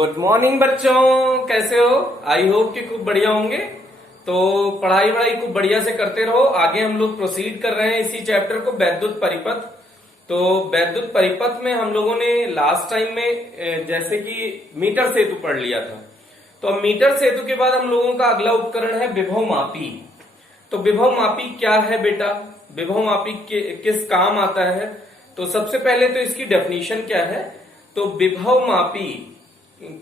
Good morning बच्चों, कैसे हो? आई होप कि खूब बढ़िया होंगे। तो पढ़ाई वढ़ाई खूब बढ़िया से करते रहो। आगे हम लोग प्रोसीड कर रहे हैं इसी चैप्टर को, वैद्युत परिपथ। तो वैद्युत परिपथ में हम लोगों ने लास्ट टाइम में जैसे कि मीटर सेतु पढ़ लिया था। तो अब मीटर सेतु के बाद हम लोगों का अगला उपकरण है विभव मापी। तो विभव मापी क्या है बेटा? विभव मापी किस काम आता है? तो सबसे पहले तो इसकी डेफिनेशन क्या है। तो विभव मापी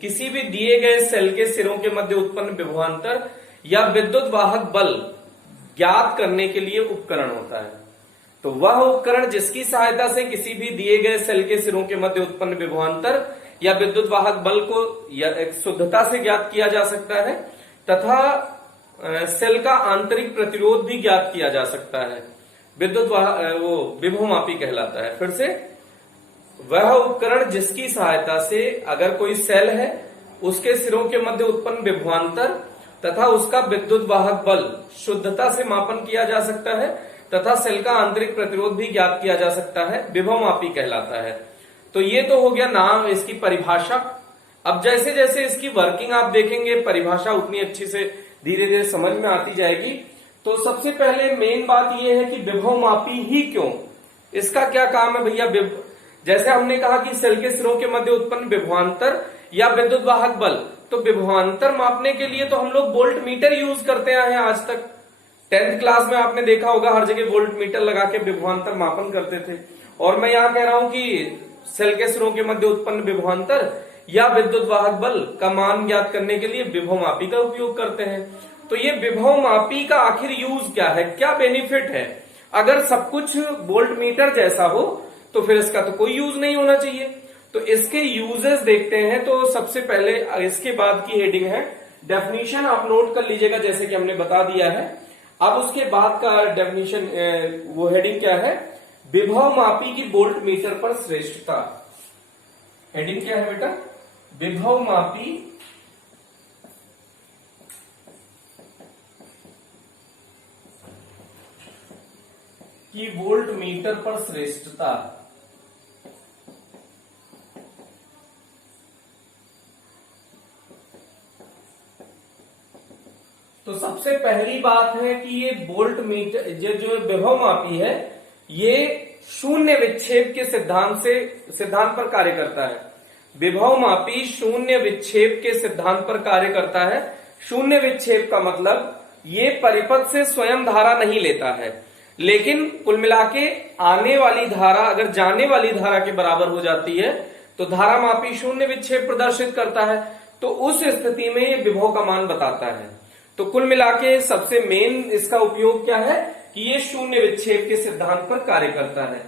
किसी भी दिए गए सेल के सिरों के मध्य उत्पन्न विभवांतर या विद्युत वाहक बल ज्ञात करने के लिए उपकरण होता है। तो वह उपकरण जिसकी सहायता से किसी भी दिए गए सेल के सिरों के मध्य उत्पन्न विभवांतर या विद्युत वाहक बल को एक शुद्धता से ज्ञात किया जा सकता है तथा सेल का आंतरिक प्रतिरोध भी ज्ञात किया जा सकता है, वो विभव मापी कहलाता है। फिर से, वह उपकरण जिसकी सहायता से अगर कोई सेल है उसके सिरों के मध्य उत्पन्न विभवांतर तथा उसका विद्युत वाहक बल शुद्धता से मापन किया जा सकता है तथा सेल का आंतरिक प्रतिरोध भी ज्ञात किया जा सकता है, विभव मापी कहलाता है। तो ये तो हो गया नाम, इसकी परिभाषा। अब जैसे जैसे इसकी वर्किंग आप देखेंगे, परिभाषा उतनी अच्छी से धीरे धीरे समझ में आती जाएगी। तो सबसे पहले मेन बात यह है कि विभव मापी ही क्यों, इसका क्या काम है भैया? जैसे हमने कहा कि सेल के सिरों के मध्य उत्पन्न विभवांतर या विद्युत वाहक बल, तो विभवांतर मापने के लिए तो हम लोग वोल्ट मीटर यूज करते आए हैं आज तक। 10th क्लास में आपने देखा होगा हर जगह वोल्ट मीटर लगा के विभवांतर मापन करते थे। और मैं यहाँ कह रहा हूं कि सेल के सिरों के मध्य उत्पन्न विभवांतर या विद्युत वाहक बल का मान ज्ञात करने के लिए विभव मापी का उपयोग करते हैं। तो ये विभव मापी का आखिर यूज क्या है, क्या बेनिफिट है? अगर सब कुछ वोल्ट मीटर जैसा हो तो फिर इसका तो कोई यूज नहीं होना चाहिए। तो इसके यूजेस देखते हैं। तो सबसे पहले इसके बाद की हेडिंग है डेफिनेशन, आप नोट कर लीजिएगा जैसे कि हमने बता दिया है। अब उसके बाद का डेफिनेशन, वो हेडिंग क्या है? विभव मापी की वोल्ट मीटर पर श्रेष्ठता। हेडिंग क्या है बेटा? विभव मापी की वोल्ट मीटर पर श्रेष्ठता। तो सबसे पहली बात है कि ये वोल्ट मीटर, जो विभव मापी है, ये शून्य विक्षेप के सिद्धांत पर कार्य करता है। विभव मापी शून्य विक्षेप के सिद्धांत पर कार्य करता है। शून्य विक्षेप का मतलब ये परिपथ से स्वयं धारा नहीं लेता है, लेकिन कुल मिला के आने वाली धारा अगर जाने वाली धारा के बराबर हो जाती है तो धारा मापी शून्य विक्षेप प्रदर्शित करता है। तो उस स्थिति में ये विभव का मान बताता है। तो कुल मिला के सबसे मेन इसका उपयोग क्या है कि ये शून्य विक्षेप के सिद्धांत पर कार्य करता है।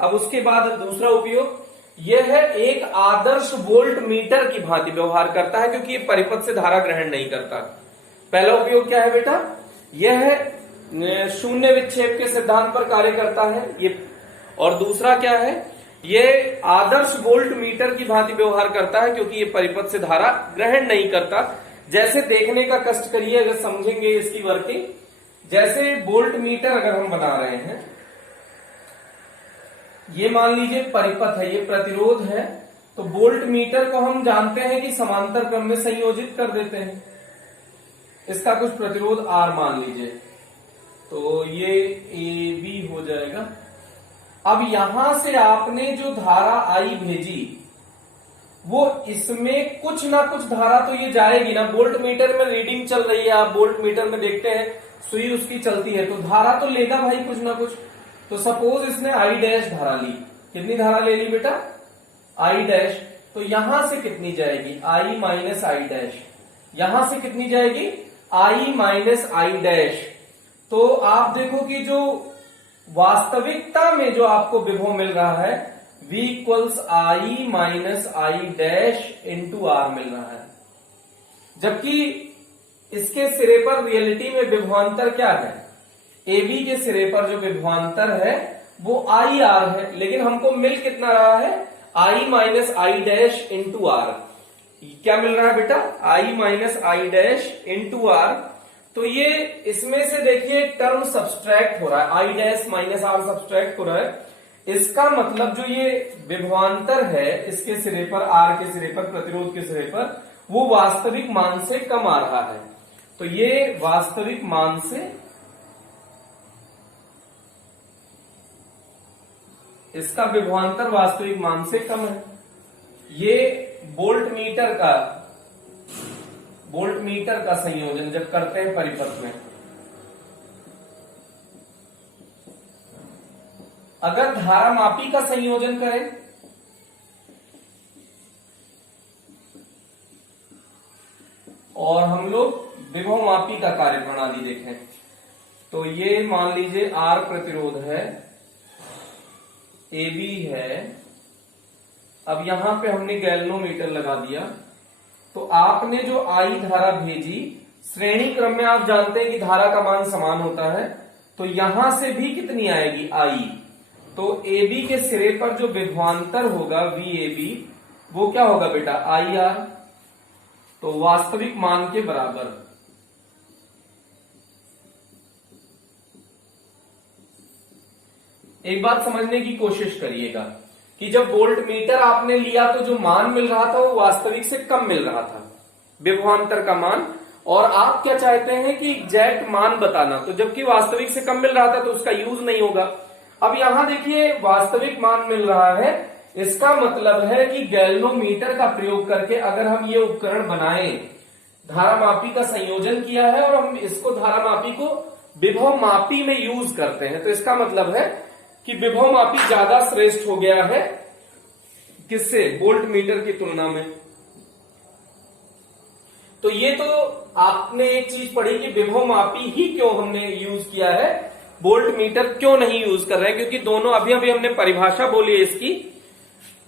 अब उसके बाद दूसरा उपयोग यह है, एक आदर्श वोल्ट मीटर की भांति व्यवहार करता है क्योंकि ये परिपथ से धारा ग्रहण नहीं करता। पहला उपयोग क्या है बेटा? यह है शून्य विक्षेप के सिद्धांत पर कार्य करता है ये। और दूसरा क्या है? ये आदर्श वोल्ट मीटर की भांति व्यवहार करता है क्योंकि ये परिपथ से धारा ग्रहण नहीं करता। जैसे देखने का कष्ट करिए, अगर समझेंगे इसकी वर्किंग। जैसे वोल्ट मीटर अगर हम बना रहे हैं, ये मान लीजिए परिपथ है, ये प्रतिरोध है। तो वोल्ट मीटर को हम जानते हैं कि समांतर क्रम में संयोजित कर देते हैं। इसका कुछ प्रतिरोध R मान लीजिए, तो ये AB हो जाएगा। अब यहां से आपने जो धारा I भेजी वो इसमें कुछ ना कुछ धारा तो ये जाएगी ना। वोल्ट मीटर में रीडिंग चल रही है, आप वोल्ट मीटर में देखते हैं सुई उसकी चलती है, तो धारा तो लेगा भाई कुछ ना कुछ। तो सपोज इसने I डैश धारा ली। कितनी धारा ले ली बेटा? I dash. तो यहां से कितनी जाएगी? I minus I dash. यहां से कितनी जाएगी? I minus I dash. तो आप देखो कि जो वास्तविकता में जो आपको विभव मिल रहा है V equals I minus I dash into R मिल रहा है, जबकि इसके सिरे पर रियलिटी में विभवांतर क्या है? AB के सिरे पर जो विभवांतर है वो IR है, लेकिन हमको मिल कितना रहा है? I minus I dash into R। क्या मिल रहा है बेटा? I minus I dash into R। तो ये इसमें से देखिए टर्म सब्सट्रैक्ट हो रहा है, I dash minus R subtract हो रहा है। इसका मतलब जो ये विभवांतर है इसके सिरे पर, आर के सिरे पर, प्रतिरोध के सिरे पर, वो वास्तविक मान से कम आ रहा है। तो ये वास्तविक मान से, इसका विभवांतर वास्तविक मान से कम है। ये वोल्ट मीटर का संयोजन जब करते हैं परिपथ में, अगर धारामापी का संयोजन करें और हम लोग विभवमापी का कार्य प्रणाली देखें, तो ये मान लीजिए आर प्रतिरोध है, ए बी है। अब यहां पे हमने गैल्वेनोमीटर लगा दिया, तो आपने जो आई धारा भेजी, श्रेणी क्रम में आप जानते हैं कि धारा का मान समान होता है, तो यहां से भी कितनी आएगी आई, तो ए बी के सिरे पर जो विभवांतर होगा वी ए बी, वो क्या होगा बेटा आई आर, तो वास्तविक मान के बराबर। एक बात समझने की कोशिश करिएगा कि जब वोल्ट मीटर आपने लिया तो जो मान मिल रहा था वो वास्तविक से कम मिल रहा था, विभवांतर का मान, और आप क्या चाहते हैं कि एग्जैक्ट मान बताना, तो जबकि वास्तविक से कम मिल रहा था तो उसका यूज नहीं होगा। अब यहां देखिए वास्तविक मान मिल रहा है, इसका मतलब है कि गैल्वेनोमीटर का प्रयोग करके अगर हम ये उपकरण बनाएं, धारामापी का संयोजन किया है और हम इसको धारामापी को विभवमापी में यूज करते हैं, तो इसका मतलब है कि विभवमापी ज्यादा श्रेष्ठ हो गया है किससे, वोल्ट मीटर की तुलना में। तो ये तो आपने एक चीज पढ़ी कि विभवमापी ही क्यों हमने यूज किया है, वोल्ट मीटर क्यों नहीं यूज कर रहे हैं, क्योंकि दोनों अभी हमने परिभाषा बोली है इसकी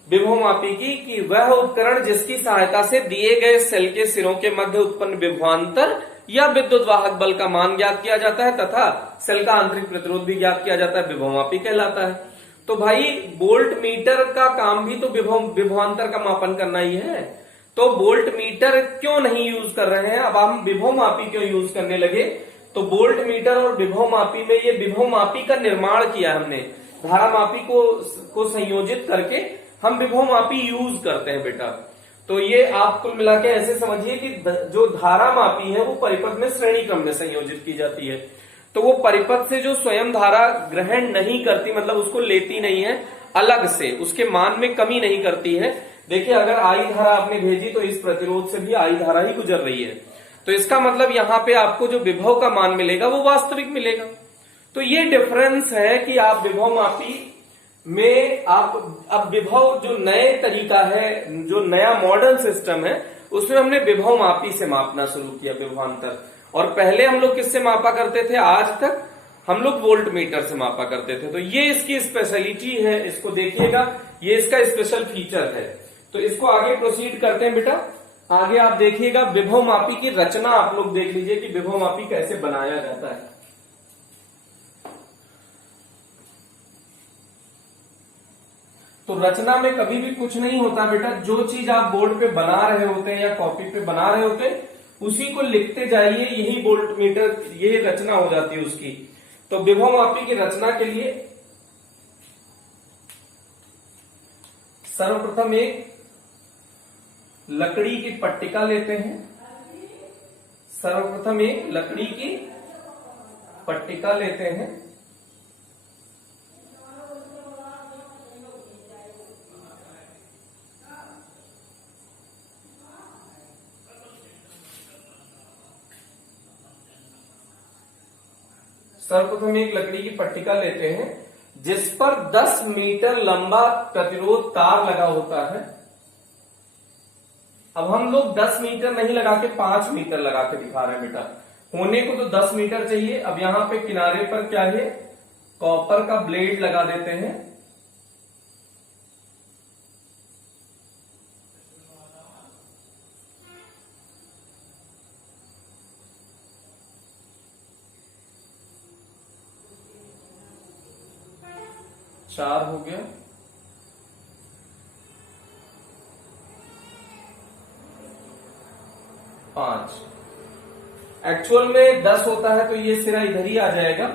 विभवमापी की, कि वह उपकरण जिसकी सहायता से दिए गए सेल के सिरों के मध्य उत्पन्न विभवांतर या विद्युत वाहक बल का मान ज्ञात किया जाता है तथा सेल का आंतरिक प्रतिरोध भी ज्ञात किया जाता है, विभवमापी कहलाता है। तो भाई वोल्ट मीटर का काम भी तो विभवांतर का मापन करना ही है, तो वोल्ट मीटर क्यों नहीं यूज कर रहे हैं, अब हम विभवमापी क्यों यूज करने लगे, तो वोल्ट मीटर और विभवमापी में ये विभवमापी का निर्माण किया हमने, धारामापी को संयोजित करके हम विभवमापी यूज करते हैं बेटा। तो ये आप कुल मिला के ऐसे समझिए कि जो धारामापी है वो परिपथ में श्रेणी क्रम में संयोजित की जाती है, तो वो परिपथ से जो स्वयं धारा ग्रहण नहीं करती, मतलब उसको लेती नहीं है अलग से, उसके मान में कमी नहीं करती है। देखिए अगर आई धारा आपने भेजी तो इस प्रतिरोध से भी आई धारा ही गुजर रही है, तो इसका मतलब यहाँ पे आपको जो विभव का मान मिलेगा वो वास्तविक मिलेगा। तो ये डिफरेंस है कि आप विभवमापी में आप अब विभव जो नए तरीका है, जो नया मॉडर्न सिस्टम है, उसमें हमने विभवमापी से मापना शुरू किया विभवांतर, और पहले हम लोग किससे मापा करते थे, आज तक हम लोग वोल्ट मीटर से मापा करते थे। तो ये इसकी स्पेशलिटी है, इसको देखिएगा, ये इसका स्पेशल फीचर है। तो इसको आगे प्रोसीड करते हैं बेटा। आगे आप देखिएगा विभवमापी की रचना, आप लोग देख लीजिए कि विभवमापी कैसे बनाया जाता है। तो रचना में कभी भी कुछ नहीं होता बेटा, जो चीज आप बोर्ड पे बना रहे होते हैं या कॉपी पे बना रहे होते हैं उसी को लिखते जाइए, यही वोल्ट मीटर, ये रचना हो जाती है उसकी। तो विभवमापी की रचना के लिए सर्वप्रथम एक लकड़ी की पट्टिका लेते हैं, सर्वप्रथम एक लकड़ी की पट्टिका लेते हैं, सर्वप्रथम एक लकड़ी की पट्टिका लेते हैं जिस पर 10 मीटर लंबा प्रतिरोध तार लगा होता है। अब हम लोग 10 मीटर नहीं लगा के 5 मीटर लगा के दिखा रहे हैं बेटा, होने को तो 10 मीटर चाहिए। अब यहां पे किनारे पर क्या है, कॉपर का ब्लेड लगा देते हैं, चार हो गया, पांच। एक्चुअल में 10 होता है तो ये सिरा इधर ही आ जाएगा,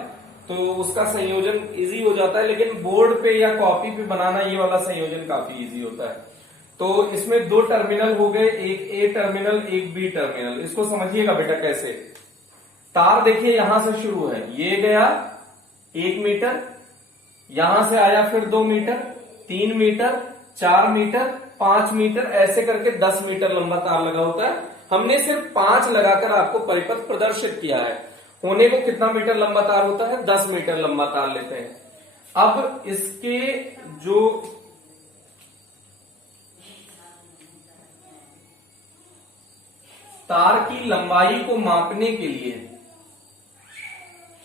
तो उसका संयोजन इजी हो जाता है, लेकिन बोर्ड पे या कॉपी पे बनाना ये वाला संयोजन काफी इजी होता है। तो इसमें दो टर्मिनल हो गए, एक ए टर्मिनल एक बी टर्मिनल। इसको समझिएगा बेटा कैसे। तार देखिए यहां से शुरू है, ये गया 1 मीटर, यहां से आया फिर 2 मीटर, 3 मीटर, 4 मीटर, 5 मीटर, ऐसे करके 10 मीटर लंबा तार लगा होता है। हमने सिर्फ 5 लगाकर आपको परिपथ प्रदर्शित किया है। होने को कितना मीटर लंबा तार होता है? 10 मीटर लंबा तार लेते हैं। अब इसके जो तार की लंबाई को मापने के लिए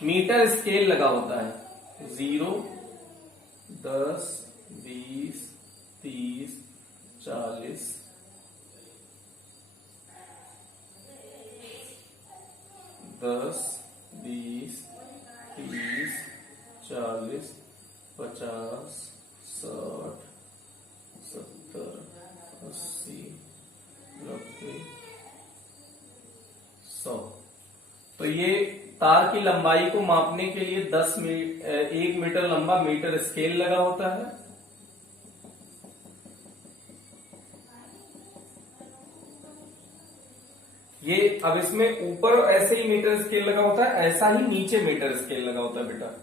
मीटर स्केल लगा होता है। 0, 10, 20, 30, 40, 10, 20, 30, 40, 50, 60, 70, 80, 90, 100। तो ये तार की लंबाई को मापने के लिए 1 मीटर लंबा मीटर स्केल लगा होता है। ये अब इसमें ऊपर ऐसे ही मीटर स्केल लगा होता है, ऐसा ही नीचे मीटर स्केल लगा होता है बेटा।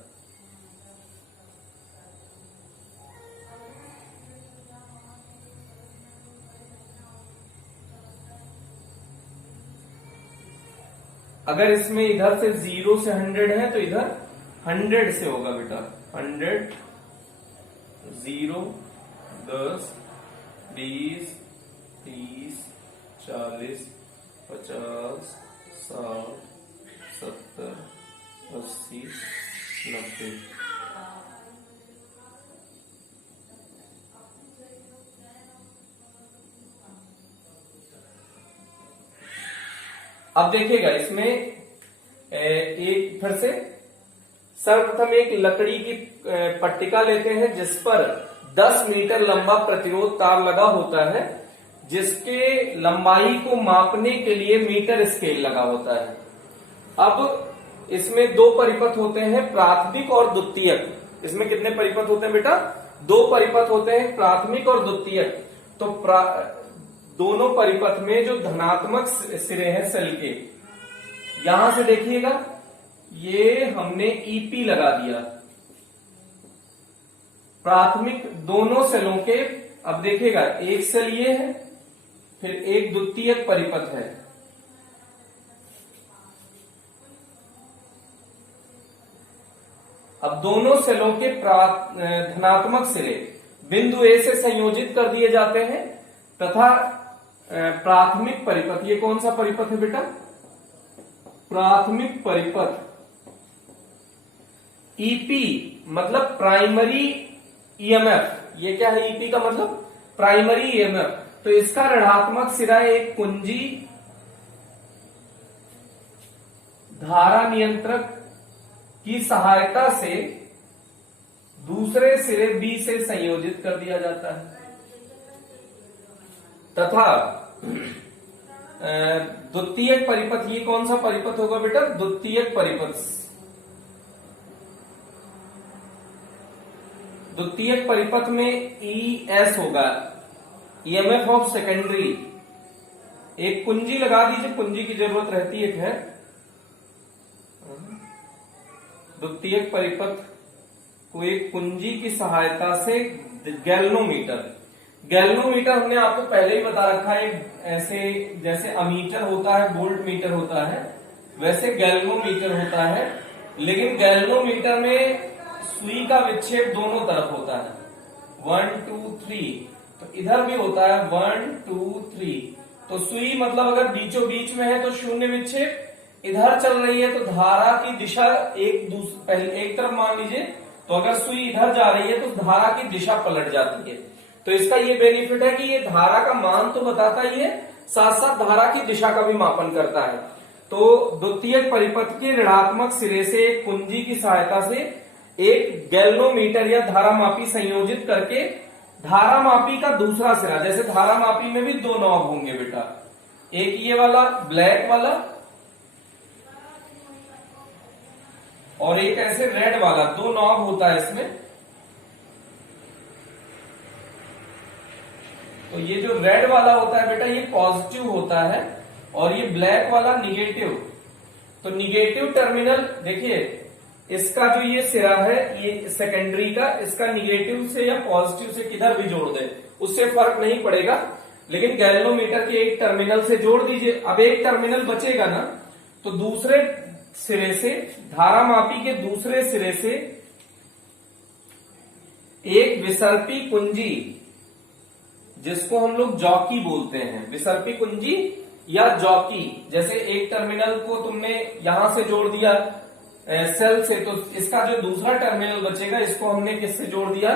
अगर इसमें इधर से 0 से 100 है तो इधर 100 से होगा बेटा। 100, 0, 10, 20, 30, 40, 50, 60, 70, 80, 90। अब देखिएगा इसमें एक फिर से सर्वप्रथम एक लकड़ी की पट्टिका लेते हैं जिस पर 10 मीटर लंबा प्रतिरोध तार लगा होता है, जिसके लंबाई को मापने के लिए मीटर स्केल लगा होता है। अब इसमें 2 परिपथ होते हैं, प्राथमिक और द्वितीयक। इसमें कितने परिपथ होते हैं बेटा? 2 परिपथ होते हैं, प्राथमिक और द्वितीयक। तो दोनों परिपथ में जो धनात्मक सिरे हैं सेल के, यहां से देखिएगा ये हमने ईपी लगा दिया प्राथमिक दोनों सेलों के। अब देखिएगा एक सेल ये है, फिर एक द्वितीयक परिपथ है। अब दोनों सेलों के धनात्मक सिरे बिंदु ए से संयोजित कर दिए जाते हैं तथा प्राथमिक परिपथ, ये कौन सा परिपथ है बेटा? प्राथमिक परिपथ। ईपी मतलब प्राइमरी ईएमएफ। ये क्या है? ईपी का मतलब प्राइमरी ईएमएफ। तो इसका ऋणात्मक सिरा एक कुंजी धारा नियंत्रक की सहायता से दूसरे सिरे बी से संयोजित कर दिया जाता है तथा द्वितीयक परिपथ, ये कौन सा परिपथ होगा बेटा? द्वितीयक परिपथ। द्वितीयक परिपथ में ईएस होगा, ईएमएफ ऑफ सेकेंडरी। एक कुंजी लगा दीजिए, कुंजी की जरूरत रहती है। द्वितीयक परिपथ को एक कुंजी की सहायता से गैल्वेनोमीटर हमने आपको पहले ही बता रखा है। ऐसे जैसे अमीटर होता है, वोल्ट मीटर होता है, वैसे गैल्वेनोमीटर होता है। लेकिन गैल्वेनोमीटर में सुई का विक्षेप दोनों तरफ होता है, 1, 2, 3। तो इधर भी होता है 1, 2, 3। तो सुई मतलब अगर बीचों बीच में है तो शून्य विक्षेप, इधर चल रही है तो धारा की दिशा एक तरफ मान लीजिए, तो अगर सुई इधर जा रही है तो धारा की दिशा पलट जाती है। तो इसका ये बेनिफिट है कि ये धारा का मान तो बताता ही है, साथ साथ धारा की दिशा का भी मापन करता है। तो द्वितीयक परिपथ के ऋणात्मक सिरे से एक कुंजी की सहायता से एक गैल्वेनोमीटर या धारामापी संयोजित करके धारामापी का दूसरा सिरा, जैसे धारामापी में भी 2 नॉब होंगे बेटा, एक ये वाला ब्लैक वाला और एक ऐसे रेड वाला, दो नॉब होता है इसमें। तो ये जो रेड वाला होता है बेटा ये पॉजिटिव होता है और ये ब्लैक वाला निगेटिव। तो निगेटिव टर्मिनल देखिए, इसका जो ये सिरा है ये सेकेंडरी का, इसका निगेटिव से या पॉजिटिव से किधर भी जोड़ दे उससे फर्क नहीं पड़ेगा, लेकिन गैल्वेनोमीटर के एक टर्मिनल से जोड़ दीजिए। अब एक टर्मिनल बचेगा ना, तो दूसरे सिरे से, धारामापी के दूसरे सिरे से एक विसर्पी कुंजी, जिसको हम लोग जॉकी बोलते हैं, विसर्पी कुंजी या जॉकी। जैसे एक टर्मिनल को तुमने यहां से जोड़ दिया सेल से, तो इसका जो दूसरा टर्मिनल बचेगा इसको हमने किससे जोड़ दिया,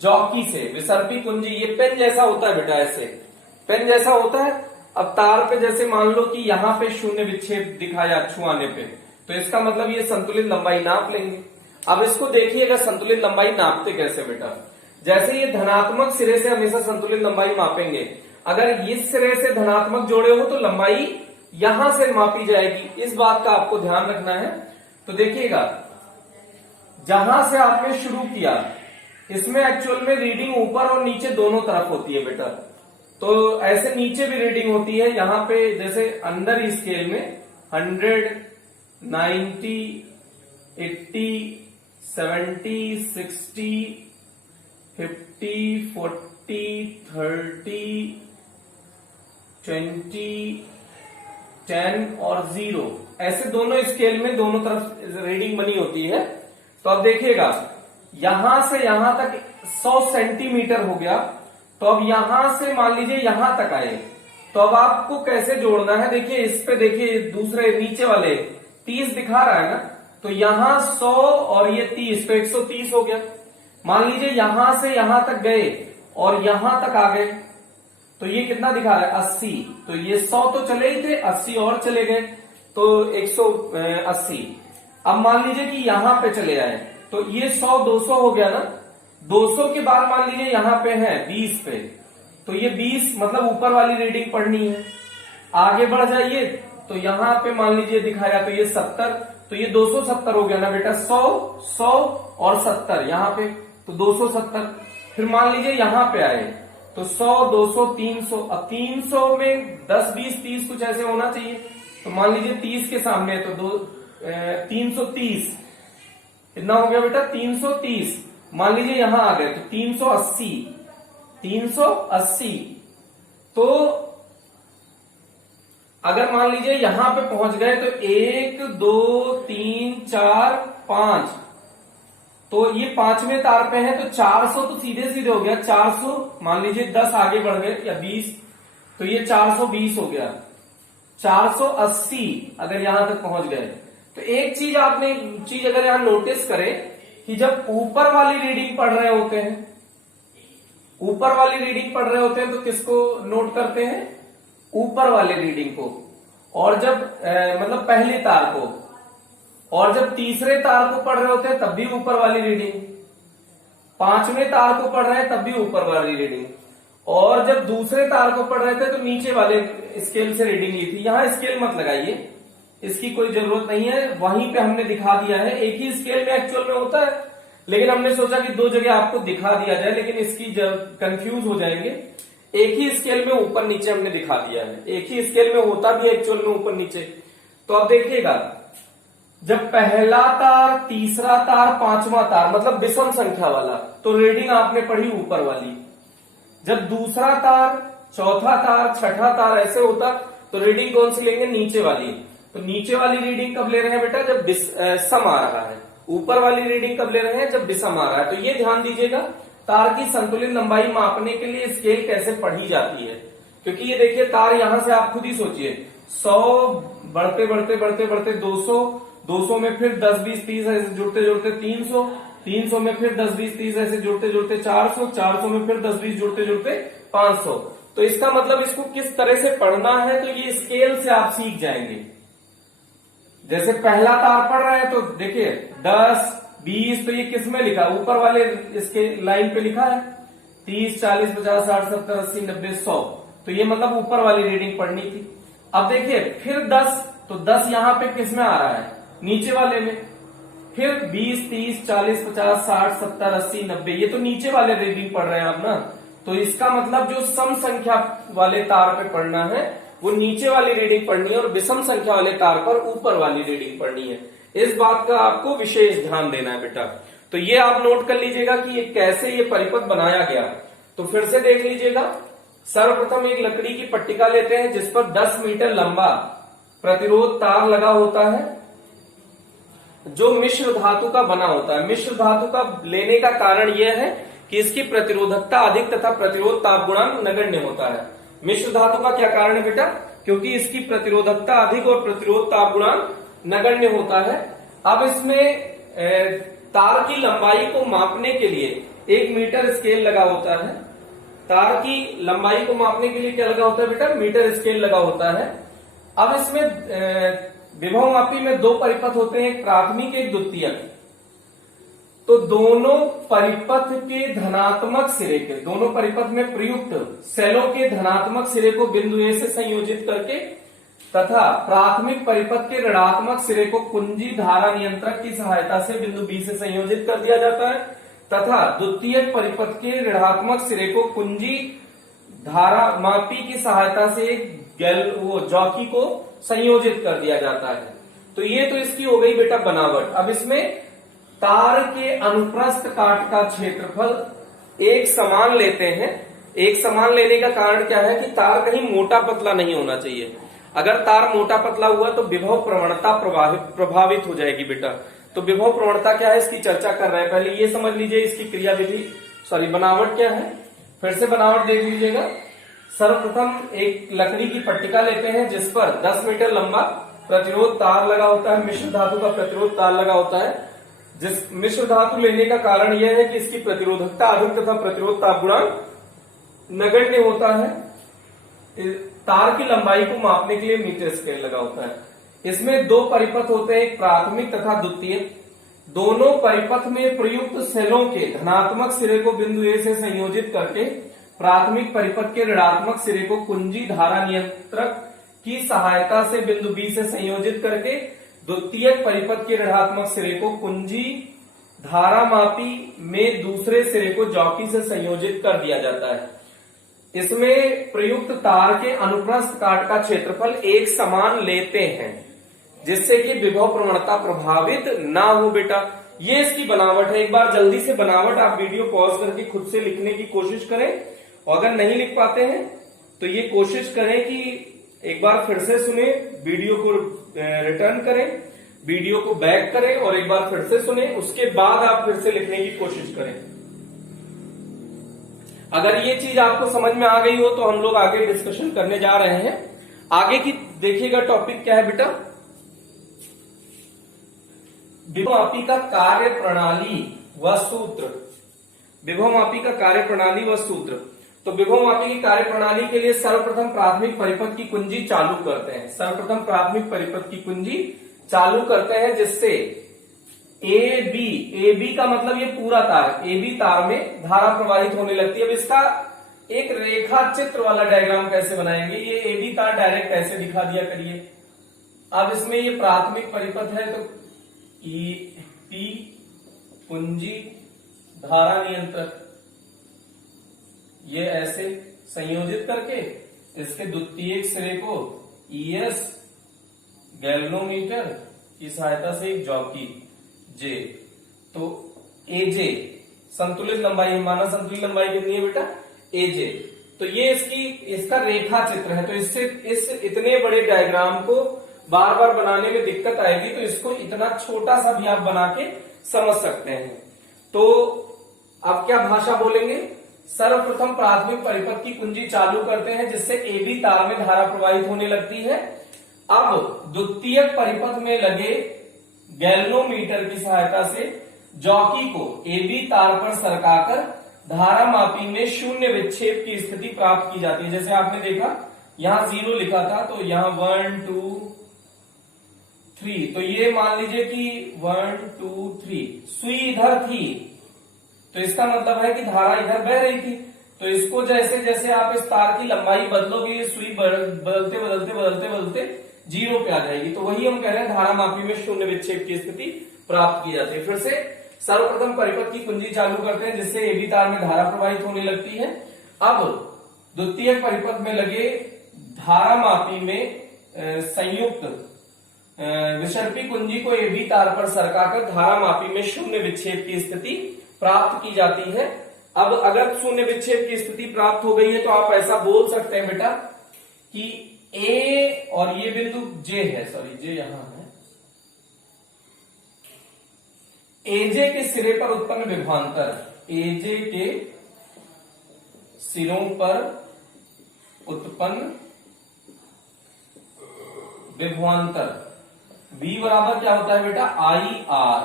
जॉकी से, विसर्पी कुंजी। ये पेन जैसा होता है बेटा, ऐसे पेन जैसा होता है। अब तार पे जैसे मान लो कि यहां पे शून्य विच्छेद दिखाया छुआने पे, तो इसका मतलब ये संतुलित लंबाई नाप लेंगे। अब इसको देखिएगा संतुलित लंबाई नापते कैसे बेटा। जैसे ये धनात्मक सिरे से हमेशा संतुलित लंबाई मापेंगे, अगर इस सिरे से धनात्मक जोड़े हो तो लंबाई यहां से मापी जाएगी, इस बात का आपको ध्यान रखना है। तो देखिएगा, जहां से आपने शुरू किया इसमें एक्चुअल में रीडिंग ऊपर और नीचे दोनों तरफ होती है बेटा। तो ऐसे नीचे भी रीडिंग होती है, यहां पे जैसे अंडर स्केल में 100, 90, 80, 70, 60, 50, 40, 30, 20, 10 और 0, ऐसे दोनों स्केल में दोनों तरफ रीडिंग बनी होती है। तो अब देखिएगा, यहां से यहां तक 100 सेंटीमीटर हो गया, तो अब यहां से मान लीजिए यहां तक आए, तो अब आपको कैसे जोड़ना है, देखिए इस पे देखिए दूसरे नीचे वाले 30 दिखा रहा है ना, तो यहां 100 और ये 30, तो 130 हो गया। मान लीजिए यहां से यहां तक गए और यहां तक आ गए, तो ये कितना दिखा रहा है, 80। तो ये 100 तो चले ही थे, 80 और चले गए, तो 180। अब मान लीजिए कि यहां पे चले आए, तो ये 100 200 हो गया ना, 200 के बाद मान लीजिए यहां पे है 20 पे, तो ये 20 मतलब ऊपर वाली रीडिंग पढ़नी है। आगे बढ़ जाइए तो यहां पे मान लीजिए दिखाया, तो ये 70, तो ये 270 हो गया ना बेटा, 100 100 और 70 यहां पे, तो 270। फिर मान लीजिए यहां पे आए तो 100 200 300, अब 300 में 10 20 30 कुछ ऐसे होना चाहिए, तो मान लीजिए 30 के सामने है तो 330, कितना हो गया बेटा, 330। मान लीजिए यहां आ गए तो 380, 380। तो अगर मान लीजिए यहां पे पहुंच गए तो 1 2 3 4 5, तो ये पांचवें तार पे है, तो 400 तो सीधे सीधे हो गया, 400 मान लीजिए 10 आगे बढ़ गए या 20, तो ये 420 हो गया, 480 अगर यहां तक पहुंच गए। तो एक चीज अगर यहां नोटिस करें कि जब ऊपर वाली रीडिंग पढ़ रहे होते हैं, ऊपर वाली रीडिंग पढ़ रहे होते हैं तो किसको नोट करते हैं, ऊपर वाली रीडिंग को, और जब मतलब पहले तार को, और जब तीसरे तार को पढ़ रहे होते हैं तब भी ऊपर वाली रीडिंग, पांचवें तार को पढ़ रहे हैं तब भी ऊपर वाली रीडिंग, और जब दूसरे तार को पढ़ रहे थे तो नीचे वाले स्केल से रीडिंग ली थी। यहां स्केल मत लगाइए, इसकी कोई जरूरत नहीं है, वहीं पे हमने दिखा दिया है। एक ही स्केल में एक्चुअल में होता है, लेकिन हमने सोचा कि दो जगह आपको दिखा दिया जाए, लेकिन इसकी जब कंफ्यूज हो जाएंगे। एक ही स्केल में ऊपर नीचे हमने दिखा दिया है, एक ही स्केल में होता भी एक्चुअल में ऊपर नीचे। तो अब देखिएगा, जब पहला तार, तीसरा तार, पांचवा तार मतलब विषम संख्या वाला, तो रीडिंग आपने पढ़ी ऊपर वाली। जब दूसरा तार, चौथा तार, छठा तार ऐसे होता, तो रीडिंग कौन सी लेंगे, नीचे वाली। तो नीचे वाली रीडिंग कब ले रहे हैं बेटा, जब सम आ रहा है। ऊपर वाली रीडिंग कब ले रहे हैं, जब विषम आ रहा है। तो ये ध्यान दीजिएगा, तार की संतुलित लंबाई मापने के लिए स्केल कैसे पढ़ी जाती है। क्योंकि ये देखिए तार, यहां से आप खुद ही सोचिए, 100 बढ़ते बढ़ते बढ़ते बढ़ते 200, 200 में फिर 10 20 30 ऐसे जुड़ते जुड़ते 300, 300 में फिर 10 20 30 ऐसे जुड़ते जुड़ते 400, 400 में फिर 10 20 जुड़ते जुड़ते 500। तो इसका मतलब इसको किस तरह से पढ़ना है, तो ये स्केल से आप सीख जाएंगे। जैसे पहला तार पढ़ रहे हैं तो देखिए 10 20, तो ये किस में लिखा, ऊपर वाले इसके लाइन पे लिखा है 30 40 50 60 70 80 90 100, तो ये मतलब ऊपर वाली रीडिंग पढ़नी थी। अब देखिए फिर 10, तो 10 यहां पे किस में आ रहा है, नीचे वाले में, फिर 20, 30, 40, 50, 60, 70, 80, 90, ये तो नीचे वाले रीडिंग पढ़ रहे हैं आप ना, तो इसका मतलब जो सम संख्या वाले तार पे पढ़ना है वो नीचे वाली रीडिंग पढ़नी है और विषम संख्या वाले तार पर ऊपर वाली रीडिंग पढ़नी है। इस बात का आपको विशेष ध्यान देना है बेटा। तो ये आप नोट कर लीजिएगा कि ये कैसे ये परिपथ बनाया गया। तो फिर से देख लीजिएगा, सर्वप्रथम एक लकड़ी की पट्टिका लेते हैं जिस पर 10 मीटर लंबा प्रतिरोध तार लगा होता है जो मिश्र धातु का बना होता है। मिश्र धातु का लेने का कारण यह है कि इसकी प्रतिरोधकता अधिक तथा प्रतिरोध ताप गुणांक नगण्य होता है। मिश्र धातु का क्या कारण है बेटा? क्योंकि इसकी प्रतिरोधकता अधिक और प्रतिरोध ताप गुणांक नगण्य होता है। अब इसमें तार की लंबाई को मापने के लिए 1 मीटर स्केल लगा होता है। तार की लंबाई को मापने के लिए क्या लगा होता है बेटा? मीटर स्केल लगा होता है। अब इसमें विभव मापी में 2 परिपथ होते हैं, एक प्राथमिक एक द्वितीयक। तो दोनों परिपथ के धनात्मक सिरे के, दोनों परिपथ में प्रयुक्त सेलों के धनात्मक सिरे को बिंदु ए से संयोजित करके तथा प्राथमिक परिपथ के ऋणात्मक सिरे को कुंजी धारा नियंत्रक की सहायता से बिंदु बी से संयोजित कर दिया जाता है तथा द्वितीयक परिपथ के ऋणात्मक सिरे को कुंजी धारा मापी की सहायता से जॉकी को संयोजित कर दिया जाता है। तो ये तो इसकी हो गई बेटा बनावट। अब इसमें तार के अनुप्रस्थ काट का क्षेत्रफल एक समान लेते हैं। एक समान लेने का कारण क्या है कि तार कहीं मोटा पतला नहीं होना चाहिए। अगर तार मोटा पतला हुआ तो विभव प्रवणता प्रभावित हो जाएगी बेटा। तो विभव प्रवणता क्या है इसकी चर्चा कर रहे हैं, पहले ये समझ लीजिए इसकी क्रियाविधि बनावट क्या है। फिर से बनावट देख लीजिएगा। सर्वप्रथम एक लकड़ी की पट्टिका लेते हैं जिस पर 10 मीटर लंबा प्रतिरोध तार लगा होता है, मिश्र धातु का प्रतिरोध तार लगा होता है। जिस मिश्र धातु लेने का कारण यह है कि इसकी प्रतिरोधकता अधिक तथा प्रतिरोध ताप गुणांक नगण्य होता है। तार की लंबाई को मापने के लिए मीटर स्केल लगा होता है। इसमें 2 परिपथ होते हैं, एक प्राथमिक तथा द्वितीयक। दोनों परिपथ में प्रयुक्त सेलों के धनात्मक सिरे को बिंदु ए से संयोजित करके प्राथमिक परिपथ के ऋणात्मक सिरे को कुंजी धारा नियंत्रक की सहायता से बिंदु बी से संयोजित करके द्वितीयक परिपथ के ऋणात्मक सिरे को कुंजी धारा मापी में दूसरे सिरे को जॉकी से संयोजित कर दिया जाता है। इसमें प्रयुक्त तार के अनुप्रस्थ काट का क्षेत्रफल एक समान लेते हैं जिससे कि विभव प्रवणता प्रभावित ना हो बेटा। ये इसकी बनावट है। एक बार जल्दी से बनावट आप वीडियो पॉज करके खुद से लिखने की कोशिश करें और अगर नहीं लिख पाते हैं तो ये कोशिश करें कि एक बार फिर से सुने, वीडियो को रिटर्न करें, वीडियो को बैक करें और एक बार फिर से सुने, उसके बाद आप फिर से लिखने की कोशिश करें। अगर ये चीज आपको समझ में आ गई हो तो हम लोग आगे डिस्कशन करने जा रहे हैं। आगे की देखिएगा टॉपिक क्या है बेटा, विभव मापी का कार्य प्रणाली व सूत्र। विभव मापी का कार्य प्रणाली व सूत्र। तो विभव मापी की कार्य प्रणाली के लिए सर्वप्रथम प्राथमिक परिपथ की कुंजी चालू करते हैं। सर्वप्रथम प्राथमिक परिपथ की कुंजी चालू करते हैं जिससे ए बी का मतलब ये पूरा तार, ए बी तार में धारा प्रवाहित होने लगती है। अब इसका एक रेखा चित्र वाला डायग्राम कैसे बनाएंगे, ये ए बी तार डायरेक्ट ऐसे दिखा दिया करिए। अब इसमें ये प्राथमिक परिपथ है तो ई पी कुंजी धारा नियंत्रक ये ऐसे संयोजित करके इसके द्वितीयक सिरे को ईएस गैल्वेनोमीटर की सहायता से एक जॉकी जे, तो एजे संतुलित लंबाई, माना संतुलित लंबाई कितनी है बेटा एजे। तो ये इसका रेखा चित्र है। तो इससे इस इतने बड़े डायग्राम को बार बार बनाने में दिक्कत आएगी तो इसको इतना छोटा सा भी आप बना के समझ सकते हैं। तो अब क्या भाषा बोलेंगे, सर्वप्रथम प्राथमिक परिपथ की कुंजी चालू करते हैं जिससे ए बी तार में धारा प्रवाहित होने लगती है। अब द्वितीयक परिपथ में लगे गैल्वेनोमीटर की सहायता से जॉकी को ए बी तार पर सरकाकर धारा मापी में शून्य विक्षेप की स्थिति प्राप्त की जाती है। जैसे आपने देखा यहां 0 लिखा था तो यहां 1 2 3, तो ये मान लीजिए कि 1 2 3 सुई इधर थी तो इसका मतलब है कि धारा इधर बह रही थी। तो इसको जैसे जैसे आप इस तार की लंबाई बदलोगे ये सुई बदलते बदलते बदलते बदलते 0 पे आ जाएगी। तो वही हम कह रहे हैं धारा मापी में शून्य विक्षेप की स्थिति प्राप्त की जाती है। फिर से सर्वप्रथम परिपथ की कुंजी चालू करते हैं जिससे एबी तार में धारा प्रवाहित होने लगती है। अब द्वितीयक परिपथ में लगे धारामापी में संयुक्त विसर्पी कुंजी को एबी तार पर सरकाकर धारामापी में शून्य विक्षेप की स्थिति प्राप्त की जाती है। अब अगर शून्य विक्षेप की स्थिति प्राप्त हो गई है तो आप ऐसा बोल सकते हैं बेटा कि ए और ये बिंदु जे है, सॉरी जे यहां है, एजे के सिरे पर उत्पन्न विभवांतर, एजे के सिरों पर उत्पन्न विभवांतर V बराबर क्या होता है बेटा आई आर,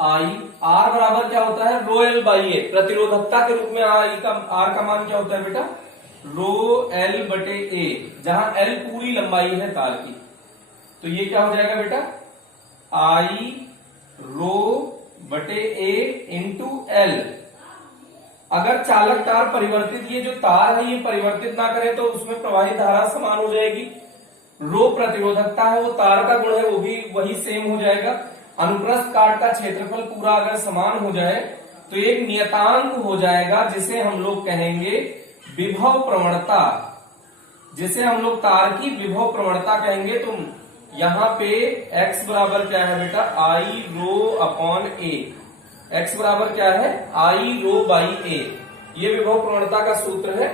आई आर बराबर क्या होता है रो एल बाई ए, प्रतिरोधकता के रूप में आर का मान क्या होता है बेटा रो एल बटे ए, जहां एल पूरी लंबाई है तार की। तो ये क्या हो जाएगा बेटा आई रो बटे ए इंटू एल। अगर चालक तार परिवर्तित, ये जो तार है ये परिवर्तित ना करे तो उसमें प्रवाहित धारा समान हो जाएगी। रो प्रतिरोधकता है, वो तार का गुण है, वो भी वही सेम हो जाएगा। अनुप्रस्थ काट का क्षेत्रफल पूरा अगर समान हो जाए तो एक नियतांक हो जाएगा जिसे हम लोग कहेंगे विभव प्रवणता, जिसे हम लोग तार की विभव प्रवणता कहेंगे। तो यहां पे x बराबर क्या है बेटा I rho upon A, x बराबर क्या है आई रो बाई ए, ये विभव प्रवणता का सूत्र है।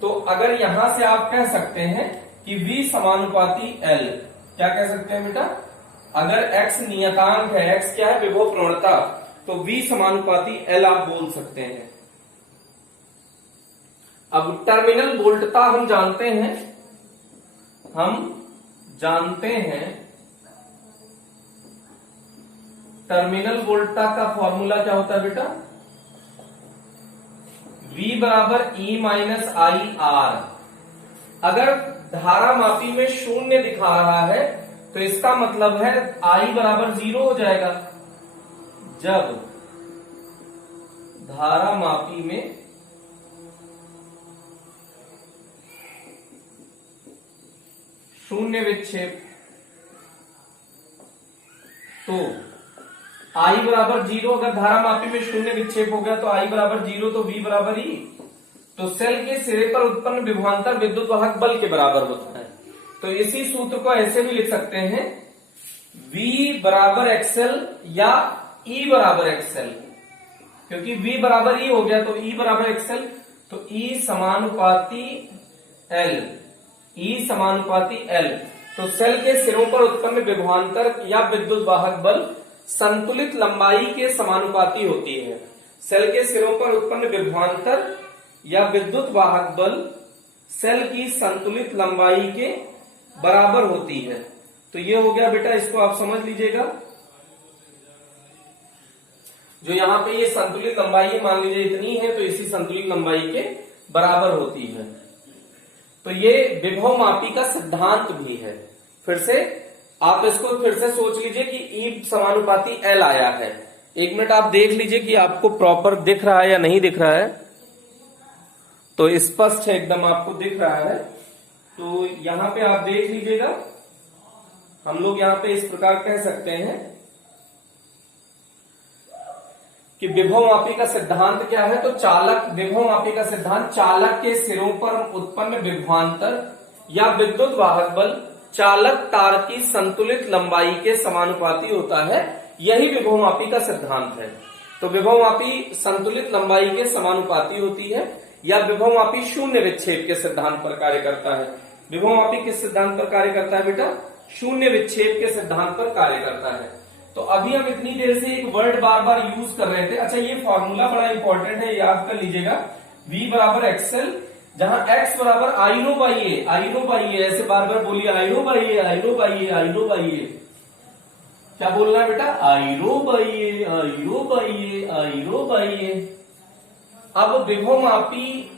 तो अगर यहां से आप कह सकते हैं कि V समानुपाती L, क्या कह सकते हैं बेटा अगर x नियतांक है, x क्या है विभव प्रवणता, तो V समानुपाती L आप बोल सकते हैं। अब टर्मिनल वोल्टता हम जानते हैं, टर्मिनल वोल्टता का फॉर्मूला क्या होता है बेटा V बराबर E माइनस आई आर। अगर धारामापी में शून्य दिखा रहा है तो इसका मतलब है I बराबर 0 हो जाएगा। जब धारामापी में शून्य विक्षेप तो I बराबर 0, अगर धारामापी में शून्य विक्षेप हो गया तो I बराबर 0, तो V बराबर E, तो सेल के सिरे पर उत्पन्न विभवांतर विद्युत वाहक बल के बराबर होता है। तो इसी सूत्र को ऐसे भी लिख सकते हैं V बराबर एक्सएल या E बराबर एक्सएल, क्योंकि V बराबर E हो गया तो E बराबर एक्सएल, तो E समानुपाती L, E समानुपाती L। तो सेल के सिरों पर उत्पन्न विभवांतर या विद्युत वाहक बल संतुलित लंबाई के समानुपाती होती है। सेल के सिरों पर उत्पन्न विभवांतर या विद्युत वाहक बल सेल की संतुलित लंबाई के बराबर होती है। तो ये हो गया बेटा, इसको आप समझ लीजिएगा। जो यहां पे ये संतुलित लंबाई मान लीजिए इतनी है, तो इसी संतुलित लंबाई के बराबर होती है। तो ये विभव मापी का सिद्धांत भी है। फिर से आप इसको फिर से सोच लीजिए कि E समानुपाती L आया है। एक मिनट आप देख लीजिए कि आपको प्रॉपर दिख रहा है या नहीं दिख रहा है। तो स्पष्ट है एकदम, आपको दिख रहा है। तो यहां पे आप देख लीजिएगा, हम लोग यहां पे इस प्रकार कह सकते हैं कि विभव मापी का सिद्धांत क्या है। तो चालक, विभव मापी का सिद्धांत चालक के सिरों पर उत्पन्न विभवांतर या विद्युत वाहक बल चालक तार की संतुलित लंबाई के समानुपाती होता है। यही विभव मापी का सिद्धांत है। तो विभव मापी संतुलित लंबाई के समानुपाती होती है, या विभव मापी शून्य विक्षेप के सिद्धांत पर कार्य करता है। विभव मापी किस सिद्धांत पर कार्य करता है बेटा? शून्य विक्षेप के सिद्धांत पर कार्य करता है। तो अभी हम इतनी देर से एक वर्ड बार बार यूज कर रहे थे। अच्छा, ये फॉर्मूला बड़ा इंपॉर्टेंट है, याद कर लीजिएगा। V बराबर एक्सएल, जहां x बराबर I rho by A, I rho by ए, ऐसे बार बार बोलिए I rho by A, I rho by A, I rho by A. क्या बोलना है बेटा? I rho by A, I rho by A, I rho by A. अब विभव मापी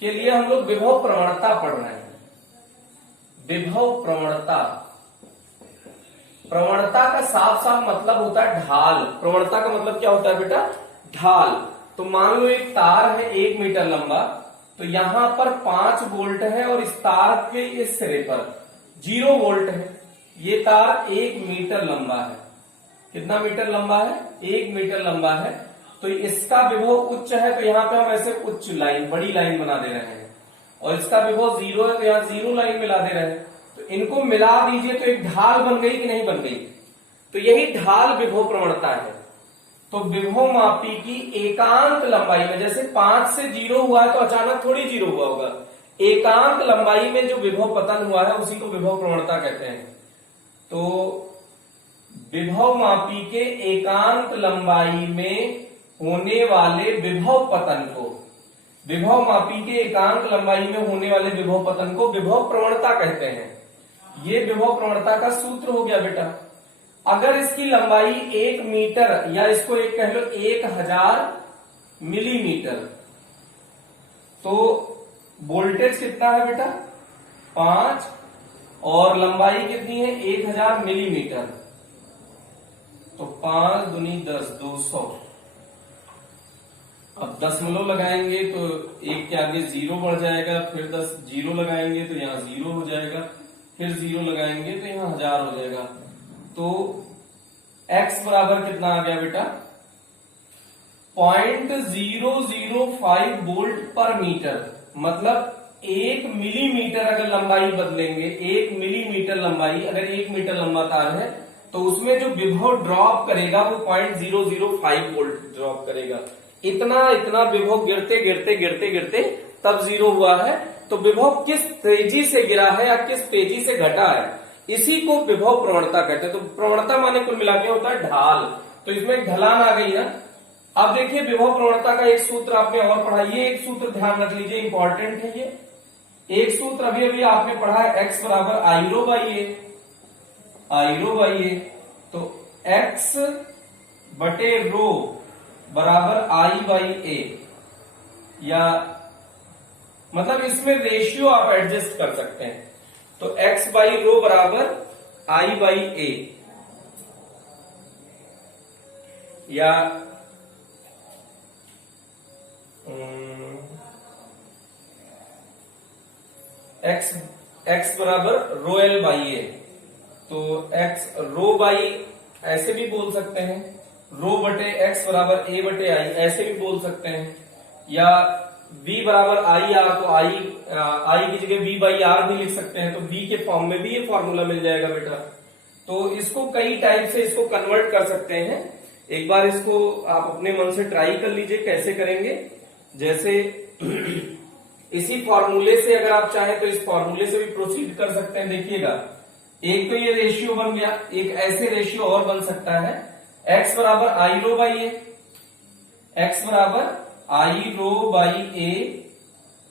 के लिए हम लोग विभव प्रवणता पढ़ रहे हैं। विभव प्रवणता, प्रवणता का साफ साफ मतलब होता है ढाल। प्रवणता का मतलब क्या होता है बेटा? ढाल। तो मान लो एक तार है 1 मीटर लंबा, तो यहां पर 5 वोल्ट है और इस तार के इस सिरे पर 0 वोल्ट है। ये तार 1 मीटर लंबा है। कितना मीटर लंबा है? 1 मीटर लंबा है। तो इसका विभव उच्च है, तो यहाँ पे हम ऐसे उच्च लाइन, बड़ी लाइन बना दे रहे हैं, और इसका विभव 0 है तो यहाँ 0 लाइन मिला दे रहे हैं। तो इनको मिला दीजिए तो एक ढाल बन गई कि नहीं बन गई? तो यही ढाल विभव प्रवणता है। तो विभव मापी की एकांत लंबाई में, जैसे 5 से 0 हुआ है तो अचानक थोड़ी 0 हुआ होगा, एकांत लंबाई में जो विभव पतन हुआ है उसी को विभव प्रवणता कहते हैं। तो विभव मापी के एकांत लंबाई में होने वाले विभव पतन को, विभव मापी के एकांत लंबाई में होने वाले विभव पतन को विभव प्रवणता कहते हैं। ये विभव प्रवणता का सूत्र हो गया बेटा। अगर इसकी लंबाई 1 मीटर या इसको एक कह लो 1000 मिलीमीटर, तो वोल्टेज कितना है बेटा? 5, और लंबाई कितनी है? 1000 मिलीमीटर। तो 5 दूनी 10, 200। अब दशमलव लगाएंगे तो 1 के आगे 0 बढ़ जाएगा, फिर 10 0 लगाएंगे तो यहाँ 0 हो जाएगा, फिर 0 लगाएंगे तो यहाँ 1000 हो जाएगा। तो x बराबर कितना आ गया बेटा? 0.005 वोल्ट पर मीटर। मतलब 1 मिलीमीटर अगर लंबाई बदलेंगे, 1 मिलीमीटर लंबाई, अगर 1 मीटर लंबा तार है तो उसमें जो विभव ड्रॉप करेगा वो 0.005 वोल्ट ड्रॉप करेगा। इतना विभव गिरते गिरते गिरते गिरते तब 0 हुआ है। तो विभव किस तेजी से गिरा है या किस तेजी से घटा है, इसी को विभव प्रवणता कहते हैं। तो प्रवणता माने कुल मिला के होता है ढाल। तो इसमें एक ढलान आ गई ना। अब देखिए विभव प्रवणता का एक सूत्र आपने और पढ़ा, ये एक सूत्र ध्यान रख लीजिए, इंपॉर्टेंट है ये। एक सूत्र अभी अभी आपने पढ़ा है, x बराबर I rho by A, I rho by ए। तो x बटे रो बराबर आई बाई ए, या मतलब इसमें रेशियो आप एडजस्ट कर सकते हैं। तो x बाई रो बराबर आई बाई ए, या x बराबर रो एल बाई ए। तो x रो बाई ऐसे भी बोल सकते हैं, रो बटे x बराबर a बटे आई ऐसे भी बोल सकते हैं, या v बराबर आई आर, तो आई की जगह v बाई आर भी लिख सकते हैं। तो v के फॉर्म में भी ये फॉर्मूला मिल जाएगा बेटा। तो इसको कई टाइप से इसको कन्वर्ट कर सकते हैं। एक बार इसको आप अपने मन से ट्राई कर लीजिए कैसे करेंगे। जैसे इसी फॉर्मूले से अगर आप चाहें तो इस फॉर्मूले से भी प्रोसीड कर सकते हैं। देखिएगा, एक तो ये रेशियो बन गया, एक ऐसे रेशियो और बन सकता है, x बराबर I rho by A, x बराबर आई रो बाई ए,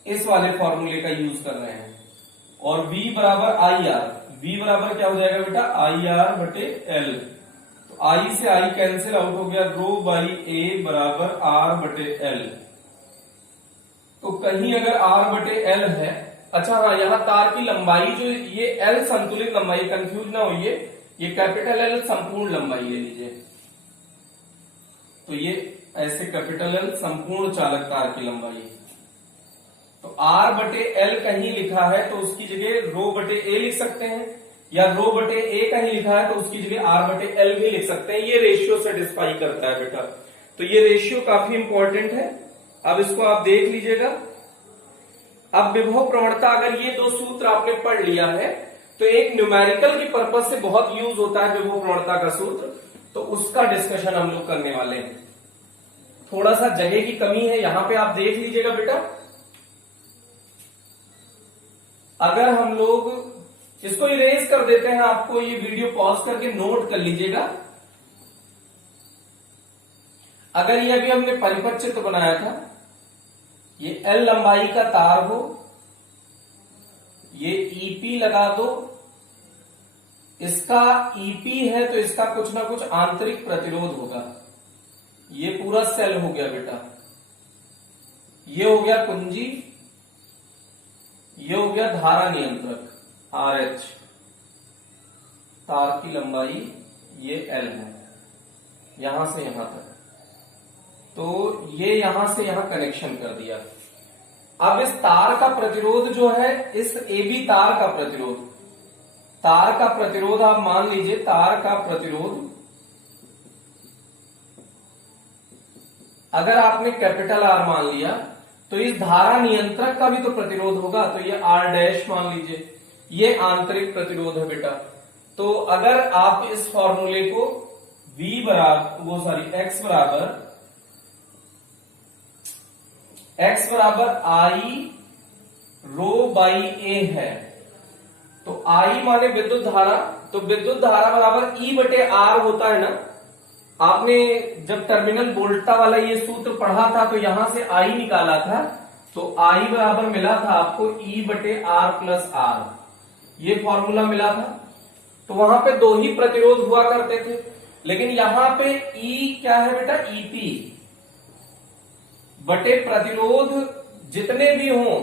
इस वाले फॉर्मूले का यूज कर रहे हैं। और v बराबर आई आर, v बराबर क्या हो जाएगा बेटा? आई आर बटे एल। तो आई से आई कैंसिल आउट हो गया, रो बाई ए बराबर आर बटे एल। तो कहीं अगर आर बटे एल है, अच्छा हाँ, यहाँ तार की लंबाई जो ये एल संतुलित लंबाई, कंफ्यूज ना होइए, ये कैपिटल एल संपूर्ण लंबाई ले लीजिए। तो ये ऐसे कैपिटल एल संपूर्ण चालक तार की लंबाई। तो आर बटे एल कहीं लिखा है तो उसकी जगह रो बटे ए लिख सकते हैं, या रो बटे ए कहीं लिखा है तो उसकी जगह आर बटे एल भी लिख सकते हैं। ये रेशियो सेटिस्फाई करता है बेटा। तो ये रेशियो काफी इंपॉर्टेंट है। अब इसको आप देख लीजिएगा। अब विभव प्रवणता, अगर ये दो सूत्र आपने पढ़ लिया है तो एक न्यूमेरिकल की पर्पज से बहुत यूज होता है विभव प्रवणता का सूत्र, तो उसका डिस्कशन हम लोग करने वाले हैं। थोड़ा सा जगह की कमी है, यहां पे आप देख लीजिएगा बेटा। अगर हम लोग इसको इरेज कर देते हैं, आपको ये वीडियो पॉज करके नोट कर लीजिएगा। अगर ये अभी हमने परिपथ चित्र बनाया था, ये एल लंबाई का तार हो, ये ईपी लगा दो, इसका ईपी है तो इसका कुछ ना कुछ आंतरिक प्रतिरोध होगा। ये पूरा सेल हो गया बेटा, ये हो गया कुंजी, ये हो गया धारा नियंत्रक RH, तार की लंबाई ये L है यहां से यहां तक। तो ये यहां से यहां कनेक्शन कर दिया। अब इस तार का प्रतिरोध जो है, इस AB तार का प्रतिरोध, तार का प्रतिरोध आप मान लीजिए, तार का प्रतिरोध अगर आपने कैपिटल आर मान लिया तो इस धारा नियंत्रक का भी तो प्रतिरोध होगा, तो ये आर डैश मान लीजिए, ये आंतरिक प्रतिरोध है बेटा। तो अगर आप इस फॉर्मूले को एक्स बराबर आई रो बाई ए है, तो आई माने विद्युत धारा, तो विद्युत धारा बराबर ई बटे आर होता है ना। आपने जब टर्मिनल वोल्टा वाला ये सूत्र पढ़ा था तो यहां से आई निकाला था, तो आई बराबर मिला था आपको ई बटे आर प्लस आर, ये फॉर्मूला मिला था। तो वहां पे दो ही प्रतिरोध हुआ करते थे, लेकिन यहां पे ई क्या है बेटा, ईपी बटे प्रतिरोध जितने भी हों,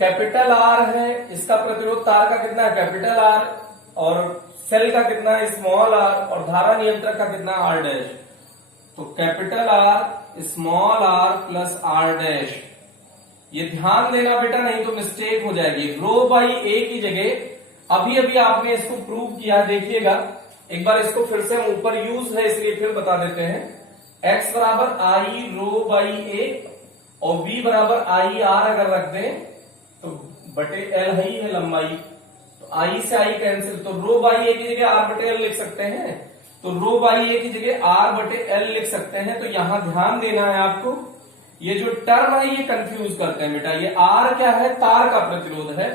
कैपिटल आर है, इसका प्रतिरोध तार का कितना है कैपिटल आर, और सेल का कितना है स्मॉल आर, और धारा नियंत्रक का कितना आर डैश। तो capital R small R plus R dash, ये ध्यान देना बेटा नहीं तो मिस्टेक हो जाएगी। रो बाई ए की जगह अभी अभी आपने इसको प्रूव किया, देखिएगा एक बार इसको फिर से, हम ऊपर यूज है इसलिए फिर बता देते हैं। एक्स बराबर आई रो बाई ए और बी बराबर आई आर अगर रख दें तो बटे एल ही है लंबाई, तो आई से आई कैंसिल, तो रो बाई ए की जगह आर बटे एल लिख सकते हैं, तो रो बाई ए की जगह आर बटे एल लिख सकते हैं। तो यहां ध्यान देना है आपको, ये जो टर्म है ये कंफ्यूज करते हैं बेटा। ये आर क्या है, तार का प्रतिरोध है,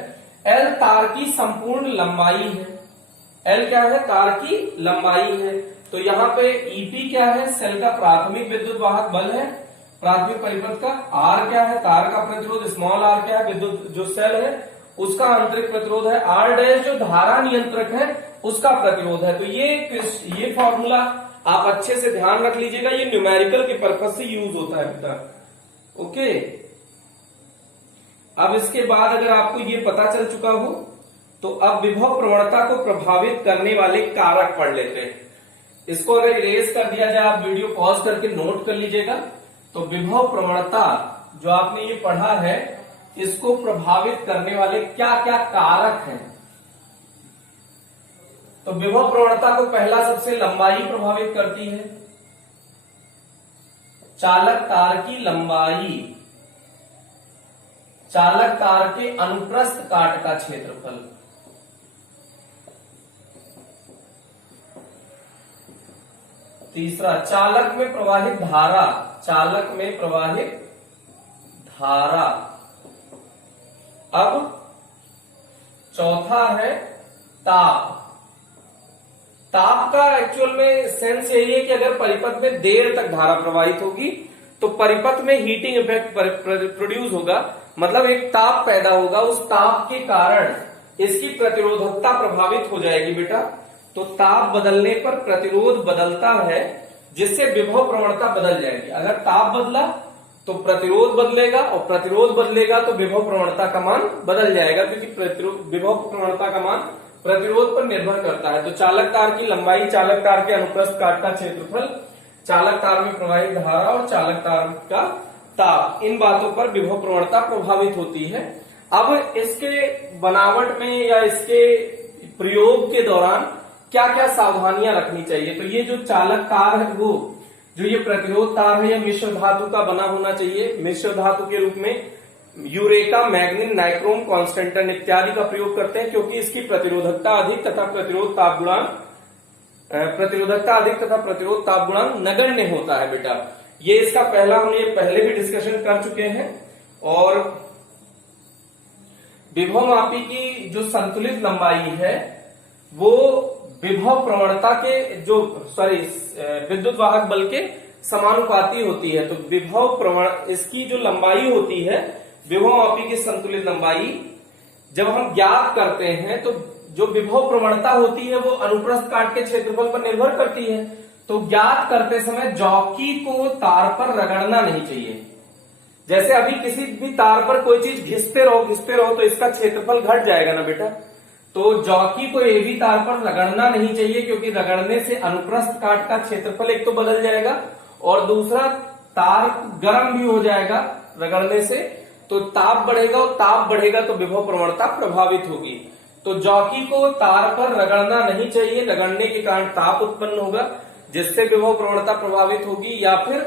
एल तार की संपूर्ण लंबाई है, एल क्या है, तार की लंबाई है। तो यहाँ पे ईपी क्या है, सेल का प्राथमिक विद्युत वाहक बल है, प्राथमिक परिपथ का। आर क्या है, तार का प्रतिरोध, स्मॉल आर क्या है, विद्युत जो सेल है उसका आंतरिक प्रतिरोध है, आर डैश जो धारा नियंत्रक है उसका प्रतिरोध है। तो ये फॉर्मूला आप अच्छे से ध्यान रख लीजिएगा, ये न्यूमेरिकल के पर्पज से यूज होता है बेटा। ओके, अब इसके बाद अगर आपको ये पता चल चुका हो तो अब विभव प्रवणता को प्रभावित करने वाले कारक पढ़ लेते हैं। इसको अगर इरेज कर दिया जाए, आप वीडियो पॉज करके नोट कर लीजिएगा। तो विभव प्रवणता जो आपने ये पढ़ा है, इसको प्रभावित करने वाले क्या क्या कारक हैं। तो विभव प्रवणता को पहला सबसे लंबाई प्रभावित करती है, चालक तार की लंबाई, चालक तार के अनुप्रस्थ काट का क्षेत्रफल, तीसरा चालक में प्रवाहित धारा, चालक में प्रवाहित धारा। अब चौथा है ताप। ताप का एक्चुअल में सेंस यही है कि अगर परिपथ में देर तक धारा प्रवाहित होगी तो परिपथ में हीटिंग इफेक्ट प्रोड्यूस होगा, मतलब एक ताप पैदा होगा, उस ताप के कारण इसकी प्रतिरोधकता प्रभावित हो जाएगी बेटा। तो ताप बदलने पर प्रतिरोध बदलता है, जिससे विभव प्रवणता बदल जाएगी। अगर ताप बदला तो प्रतिरोध बदलेगा, और प्रतिरोध बदलेगा तो विभव प्रवणता का मान बदल जाएगा, क्योंकि विभव प्रवणता का मान प्रतिरोध पर निर्भर करता है। तो चालक तार की लंबाई, चालक तार के अनुप्रस्थ काट का क्षेत्रफल, चालक तार में प्रवाहित धारा और चालक तार का ताप, इन बातों पर विभव प्रवणता प्रभावित होती है। अब इसके बनावट में या इसके प्रयोग के दौरान क्या क्या सावधानियां रखनी चाहिए। तो ये जो चालक तार है, वो जो ये प्रतिरोध तार है, यह मिश्र धातु का बना होना चाहिए। मिश्र धातु के रूप में यूरेका, मैग्नीन, नाइक्रोम, कॉन्स्टेंटन इत्यादि का प्रयोग करते हैं, क्योंकि इसकी प्रतिरोधकता अधिक तथा प्रतिरोध ताप गुणांक नगण्य होता है बेटा। ये इसका पहला, हमने पहले भी डिस्कशन कर चुके हैं। और विभव मापी की जो संतुलित लंबाई है वो विभव प्रवणता के विद्युत वाहक बल के समानुपाती होती है। तो विभव इसकी जो लंबाई होती है, विभव मापी की संतुलित लंबाई, जब हम ज्ञात करते हैं तो जो विभव प्रवणता होती है वो अनुप्रस्थ काट के क्षेत्रफल पर निर्भर करती है। तो ज्ञात करते समय जॉकी को तार पर रगड़ना नहीं चाहिए। जैसे अभी किसी भी तार पर कोई चीज घिसते रहो तो इसका क्षेत्रफल घट जाएगा ना बेटा। तो जॉकी को ये भी तार पर रगड़ना नहीं चाहिए, क्योंकि रगड़ने से अनुप्रस्थ काट का क्षेत्रफल एक तो बदल जाएगा और दूसरा तार गर्म भी हो जाएगा रगड़ने से, तो ताप बढ़ेगा, और ताप बढ़ेगा तो विभव प्रवणता प्रभावित होगी। तो जॉकी को तार पर रगड़ना नहीं चाहिए, रगड़ने के कारण ताप उत्पन्न होगा जिससे विभव प्रवणता प्रभावित होगी। या फिर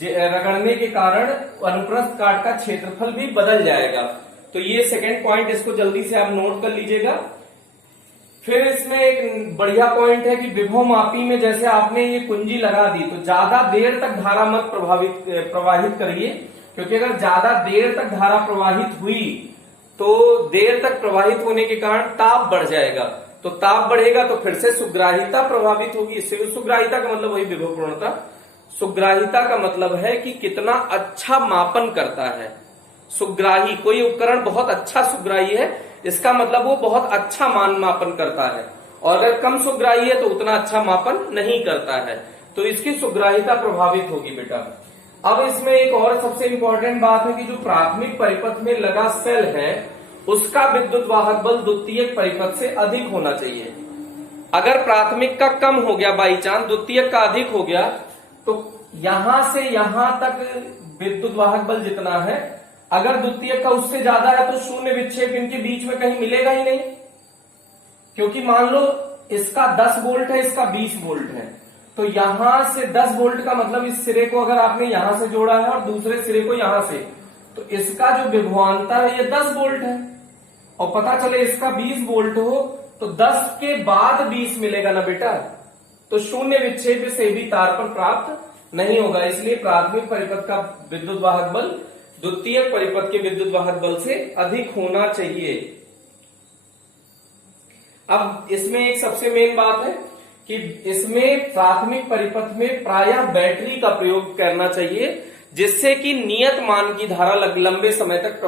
रगड़ने के कारण अनुप्रस्थ काट का क्षेत्रफल भी बदल जाएगा। तो ये सेकंड पॉइंट, इसको जल्दी से आप नोट कर लीजिएगा। फिर इसमें एक बढ़िया पॉइंट है कि विभवमापी में जैसे आपने ये कुंजी लगा दी तो ज्यादा देर तक धारा मत प्रवाहित करिए, क्योंकि अगर ज्यादा देर तक धारा प्रवाहित हुई तो देर तक प्रवाहित होने के कारण ताप बढ़ जाएगा। तो ताप बढ़ेगा तो फिर से सुग्राहिता प्रभावित होगी। इससे सुग्राहिता का मतलब वही विभव प्रवणता। सुग्राहिता का मतलब है कि कितना अच्छा मापन करता है। सुग्राही, कोई उपकरण बहुत अच्छा सुग्राही है, इसका मतलब वो बहुत अच्छा मापन करता है। और अगर कम सुग्राही है तो उतना अच्छा मापन नहीं करता है, तो इसकी सुग्राहिता प्रभावित होगी बेटा। अब इसमें एक और सबसे इंपॉर्टेंट बात है कि जो प्राथमिक परिपथ में लगा सेल है उसका विद्युत वाहक बल द्वितीयक परिपथ से अधिक होना चाहिए। अगर प्राथमिक का कम हो गया बाई चांस, द्वितीयक का अधिक हो गया, तो यहां से यहां तक विद्युत वाहक बल जितना है, अगर द्वितीयक का उससे ज्यादा है तो शून्य विक्षेप इनके बीच में कहीं मिलेगा ही नहीं। क्योंकि मान लो इसका 10 वोल्ट है, इसका 20 वोल्ट है, तो यहां से 10 वोल्ट का मतलब इस सिरे को अगर आपने यहां से जोड़ा है और दूसरे सिरे को यहां से, तो इसका जो विभवांतर है ये 10 वोल्ट है। और पता चले इसका 20 वोल्ट हो तो 10 के बाद 20 मिलेगा ना बेटा, तो शून्य विक्षेप से भी तार पर प्राप्त नहीं होगा। इसलिए प्राथमिक परिपथ का विद्युत वाहक बल द्वितीयक परिपथ के विद्युत वाहक बल से अधिक होना चाहिए। अब इसमें एक सबसे मेन बात है कि इसमें प्राथमिक परिपथ में प्रायः बैटरी का प्रयोग करना चाहिए, जिससे कि नियत मान की धारा लंबे समय तक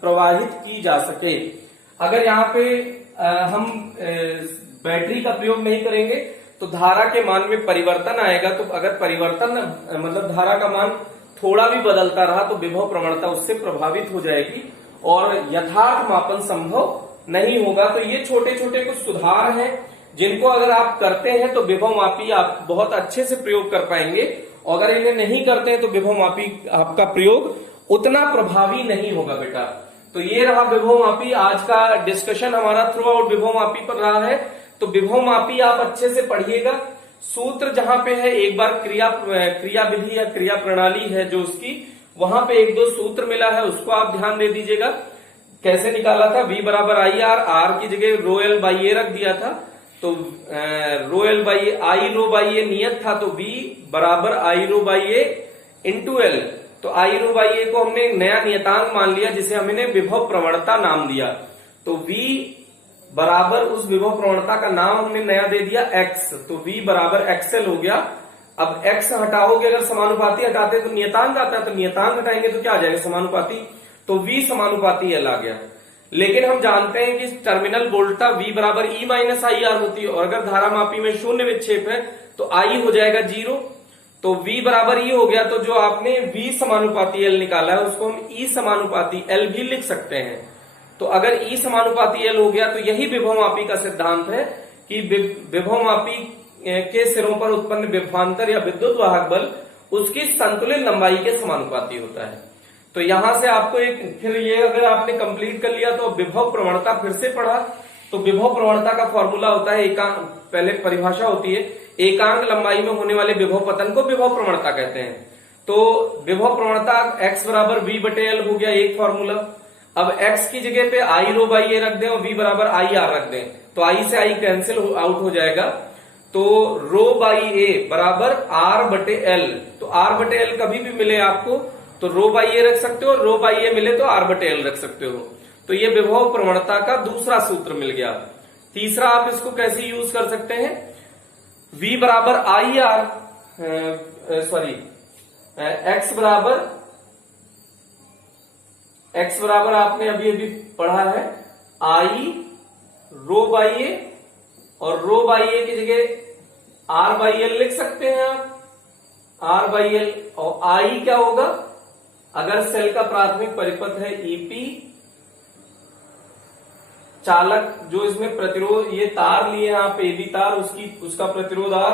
प्रवाहित की जा सके। अगर यहाँ पे हम बैटरी का प्रयोग नहीं करेंगे तो धारा के मान में परिवर्तन आएगा। तो अगर परिवर्तन मतलब धारा का मान थोड़ा भी बदलता रहा तो विभव प्रवणता उससे प्रभावित हो जाएगी और यथार्थ मापन संभव नहीं होगा। तो ये छोटे छोटे कुछ सुधार हैं जिनको अगर आप करते हैं तो विभवमापी आप बहुत अच्छे से प्रयोग कर पाएंगे, और अगर इन्हें नहीं करते हैं तो विभवमापी आपका प्रयोग उतना प्रभावी नहीं होगा बेटा। तो ये रहा विभवमापी। आज का डिस्कशन हमारा थ्रू आउट विभवमापी पर रहा है। तो विभवमापी आप अच्छे से पढ़िएगा। सूत्र जहां पे है, एक बार क्रिया विधि या क्रिया प्रणाली है जो उसकी, वहां पे एक दो सूत्र मिला है, उसको आप ध्यान दे दीजिएगा। कैसे निकाला था, V बराबर आई आर, आर की जगह रो एल बाई ए रख दिया था, तो rho L by A, I rho by A नियत था, तो V बराबर I rho by A into L. तो आई रो बाई ए को हमने नया नियतांक मान लिया जिसे हमने विभव प्रवणता नाम दिया। तो V बराबर उस विभव प्रवणता का नाम हमने नया दे दिया x, तो V बराबर XL हो गया। अब x हटाओगे, अगर समानुपाती हटाते तो नियतांक आता है, तो नियतांक हटाएंगे तो क्या आ जाएगा, समानुपाती, तो V समानुपाती L आ गया। लेकिन हम जानते हैं कि टर्मिनल वोल्टता V बराबर E माइनस आई आर होती है, और अगर धारामापी में शून्य विक्षेप है तो I हो जाएगा 0, तो V बराबर E हो गया। तो जो आपने V समानुपाती L निकाला है उसको हम E समानुपाती L भी लिख सकते हैं। तो अगर E समानुपाती L हो गया तो यही विभवमापी का सिद्धांत है कि विभवमापी के सिरों पर उत्पन्न विभवांतर या विद्युत वाहक बल उसकी संतुलित लंबाई के समानुपाती होता है। तो यहां से आपको एक, फिर ये अगर आपने कंप्लीट कर लिया तो विभव प्रवणता फिर से पढ़ा। तो विभव प्रवणता का फॉर्मूला होता है एकांक, पहले परिभाषा होती है, एकांक लंबाई में होने वाले विभव पतन को विभव प्रवणता कहते हैं। तो विभव प्रवणता x बराबर V बटे L हो गया एक फॉर्मूला। अब x की जगह पे आई रो बाई ए रख दें और V बराबर आई आर रख दें, तो I से I कैंसिल आउट हो जाएगा। तो रो बाई ए बराबर R बटे L, तो R बटे L कभी भी मिले आपको तो रो बाई ए रख सकते हो, रो बाई ए मिले तो R बटे L रख सकते हो। तो ये विभव प्रवणता का दूसरा सूत्र मिल गया। तीसरा आप इसको कैसे यूज कर सकते हैं, V बराबर आई आर, x बराबर आपने अभी अभी पढ़ा है आई रो बाई ए, और रो बाई ए की जगह R बाई एल लिख सकते हैं आप, R बाई एल। और I क्या होगा, अगर सेल का प्राथमिक परिपथ है ईपी, चालक जो इसमें प्रतिरोध, ये तार लिए हैं आप एबी तार, उसका प्रतिरोध R,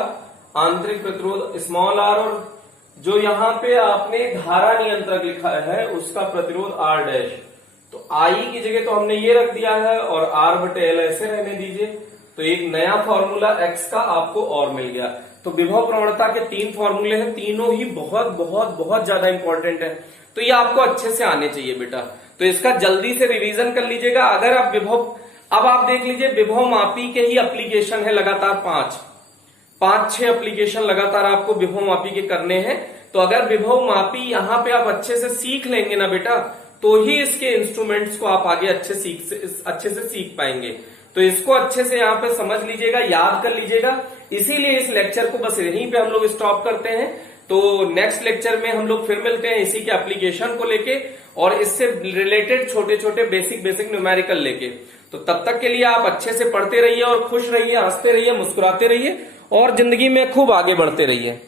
आंतरिक प्रतिरोध स्मॉल r, और जो यहां पे आपने धारा नियंत्रक लिखा है उसका प्रतिरोध R डैश। तो I की जगह तो हमने ये रख दिया है और R बटे L ऐसे रहने दीजिए। तो एक नया फॉर्मूला x का आपको और मिल गया। तो विभव प्रवणता के 3 फॉर्मूले हैं, तीनों ही बहुत बहुत बहुत ज्यादा इंपॉर्टेंट है। तो ये आपको अच्छे से आने चाहिए बेटा। तो इसका जल्दी से रिवीजन कर लीजिएगा। अगर आप अब आप देख लीजिए विभव मापी के ही एप्लीकेशन है लगातार 5-6 एप्लीकेशन लगातार आपको विभव मापी के करने हैं। तो अगर विभव मापी यहां पे आप अच्छे से सीख लेंगे ना बेटा, तो ही इसके इंस्ट्रूमेंट्स को आप आगे अच्छे से सीख पाएंगे। तो इसको अच्छे से यहाँ पे समझ लीजिएगा, याद कर लीजिएगा। इसीलिए इस लेक्चर को बस यहीं पे हम लोग स्टॉप करते हैं। तो नेक्स्ट लेक्चर में हम लोग फिर मिलते हैं इसी के एप्लीकेशन को लेके और इससे रिलेटेड छोटे छोटे बेसिक न्यूमेरिकल लेके। तो तब तक के लिए आप अच्छे से पढ़ते रहिए और खुश रहिए, हंसते रहिए, मुस्कुराते रहिए और जिंदगी में खूब आगे बढ़ते रहिए।